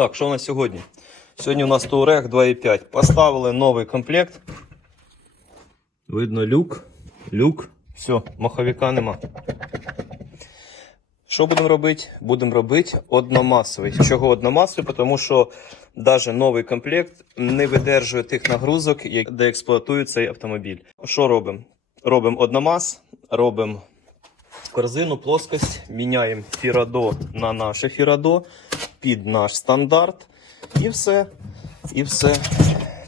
Так, що у нас сьогодні? Сьогодні у нас Touareg 2.5. Поставили новий комплект. Видно люк. Люк. Все, маховика нема. Що будемо робити? Будемо робити одномасовий. Чого одномасовий? Тому що навіть новий комплект не видержує тих нагрузок, де експлуатує цей автомобіль. Що робимо? Робимо одномас, робимо корзину, плоскость, міняємо фірадо на наше фірадо під наш стандарт. І все. І все.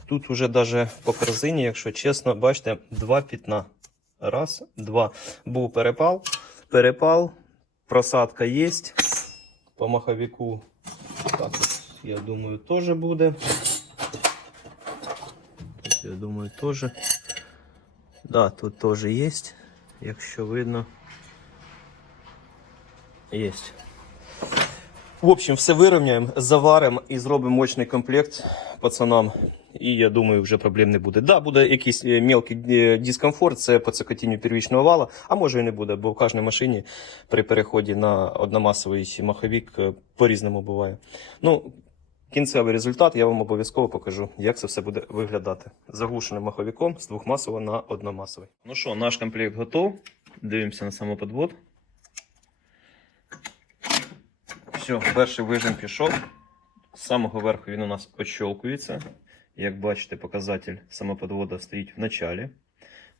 Тут уже даже по корзині, якщо чесно, бачите, два пітна. Раз, два. Був перепал. Перепал. Просадка є. По маховику. Так, я думаю, теж буде. Я думаю, теж. Да, тут теж є. Якщо видно. Є. В общем, все вирівняємо, заваримо і зробимо мощний комплект пацанам. І я думаю, вже проблем не буде. Да, буде якийсь е, мелкий е, дискомфорт, це по цокотінню первічного вала, а може і не буде, бо в кожній машині при переході на одномасовий маховік е, по-різному буває. Ну, кінцевий результат я вам обов'язково покажу, як це все буде виглядати. Заглушеним маховиком з двохмасового на одномасовий. Ну що, наш комплект готов. Дивимося на самоподвод. Все, перший вижим пішов. З самого верху він у нас очолкується. Як бачите, показатель самоподвода стоїть в началі.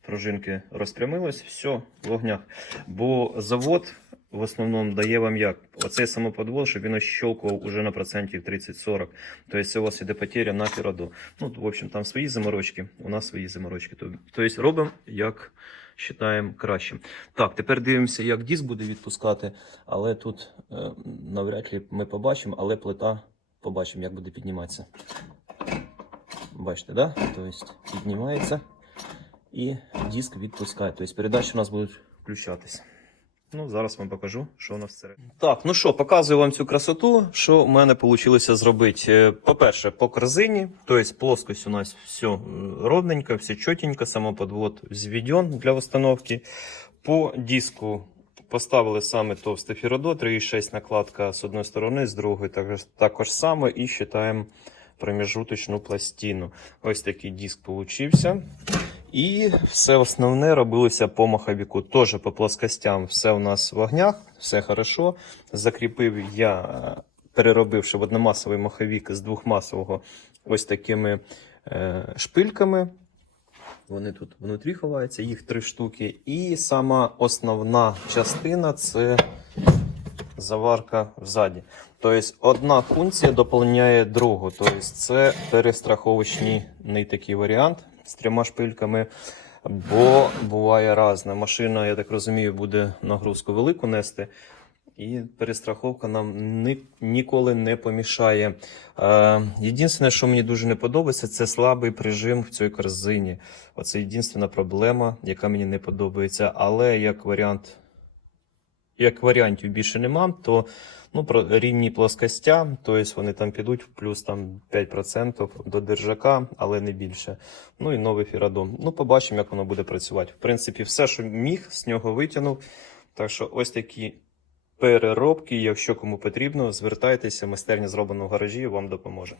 Пружинки розпрямились, все в вогнях. Бо завод в основному дає вам як? Оцей самоподвод, щоб він ощолкував уже на процентів 30-40. Тобто це у вас іде потеря на фіраду. Ну, в общем, там свої заморочки, у нас свої заморочки. Тобто робимо, як вважаємо кращим. Так, тепер дивимося, як диск буде відпускати, але тут е, навряд чи ми побачимо, але плита побачимо, як буде підніматися. Бачите, да? Тобто піднімається і диск відпускає. Тобто передачі у нас будуть включатися. Ну, зараз вам покажу, що у нас всередині. Так, ну що, показую вам цю красоту, що в мене вийшло зробити. Е, По-перше, по корзині, тобто плоскость у нас все ровненько, все чотенько, самоподвод взведен для установки. По диску поставили саме товсте фіродо, 3,6 накладка з одної сторони, з другої також, також саме і вважаємо проміжуточну пластину. Ось такий диск получився. І все основне робилося по маховіку. Теж по плоскостям все у нас в вогнях, все хорошо. Закріпив я, е, переробивши в одномасовий маховік з двохмасового ось такими е, шпильками. Вони тут внутрі ховаються, їх три штуки. І сама основна частина це заварка взаді. Тобто одна функція доповняє другу. Тобто це перестраховочний такий варіант з трьома шпильками. Бо буває разне. Машина, я так розумію, буде нагрузку велику нести. І перестраховка нам ні, ніколи не помішає. Е, єдине, що мені дуже не подобається, це слабий прижим в цій корзині. Оце єдина проблема, яка мені не подобається. Але як варіант, як варіантів більше нема, то ну, про рівні плоскостя, тобто вони там підуть в плюс там 5% до держака, але не більше. Ну і новий фірадон. Ну, побачимо, як воно буде працювати. В принципі, все, що міг, з нього витягнув. Так що ось такі переробки. Якщо кому потрібно, звертайтеся, майстерня зроблена в гаражі, вам допоможе.